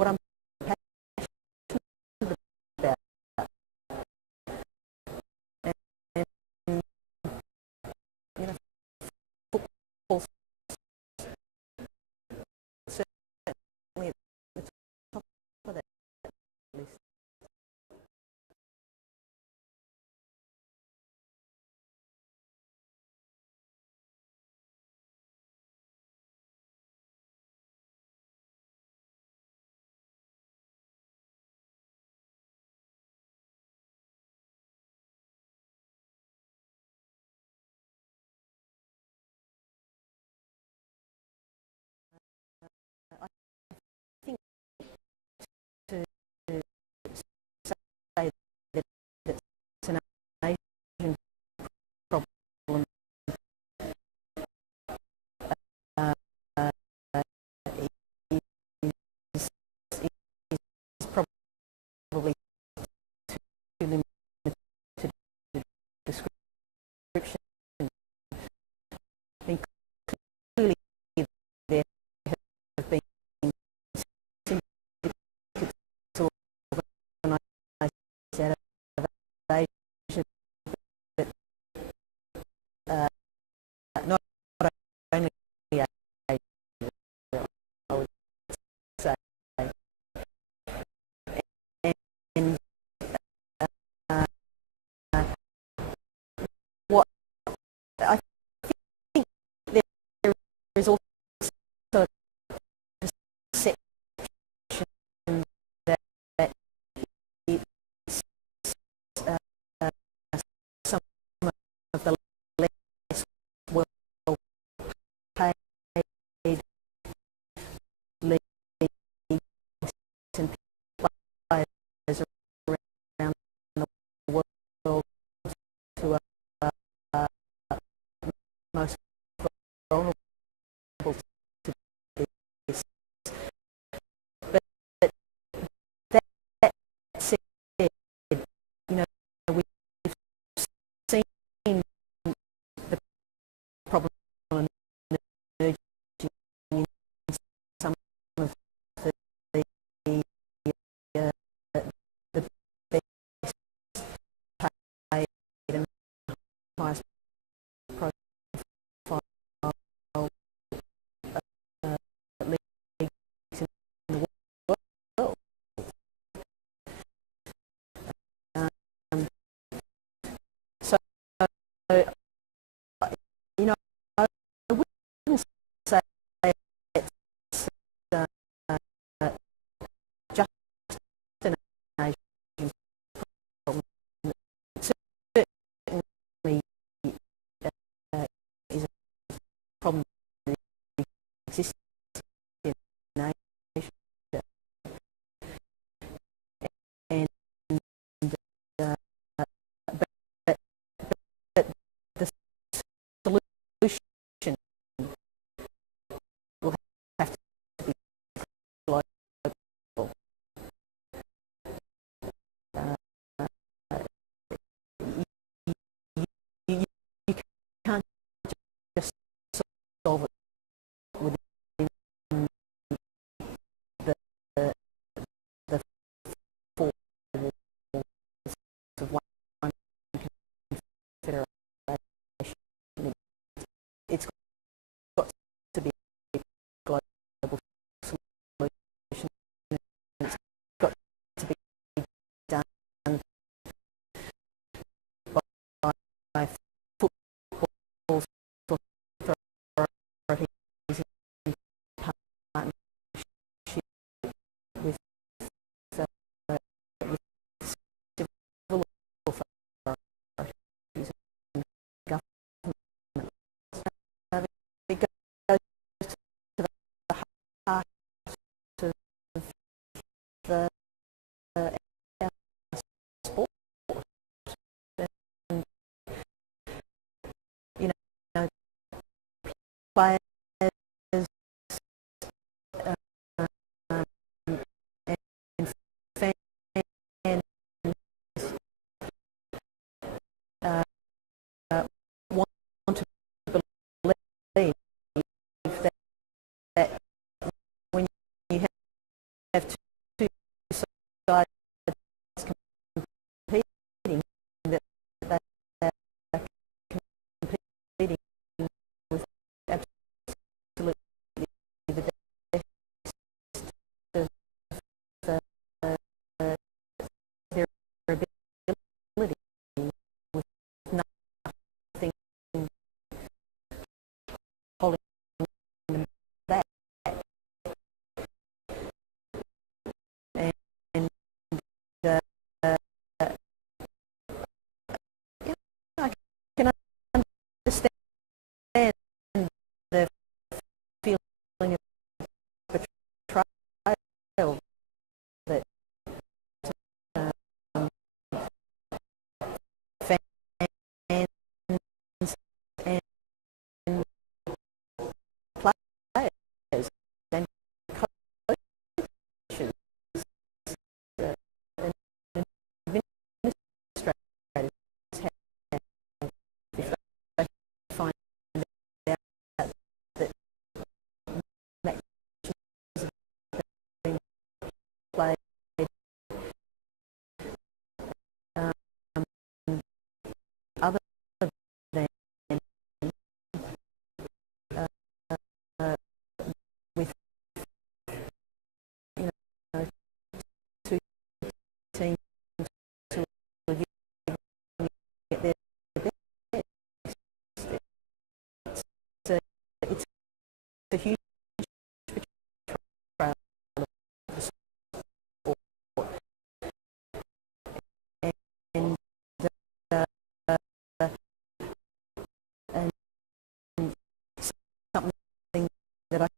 what I'm passionate about. And you know, football certainly at the top of that list. I think to say that it's an Asian problem uh, is probably too limited to description. I mean, clearly there have been syndicates organised out of Asia, but not only Asia, I would say. And what I think there is also a perception that it's some of the less well paid leagues and players around the world who are sides competing, that they are competing with absolutely the best of their ability, with nothing holding them back. And I can understand the feeling of betrayal that fans and players and coaches and administrators have if they find out that matches have been played other than with, you know, two teams who are giving it their best. It's a huge betrayal of the sport, and and something that I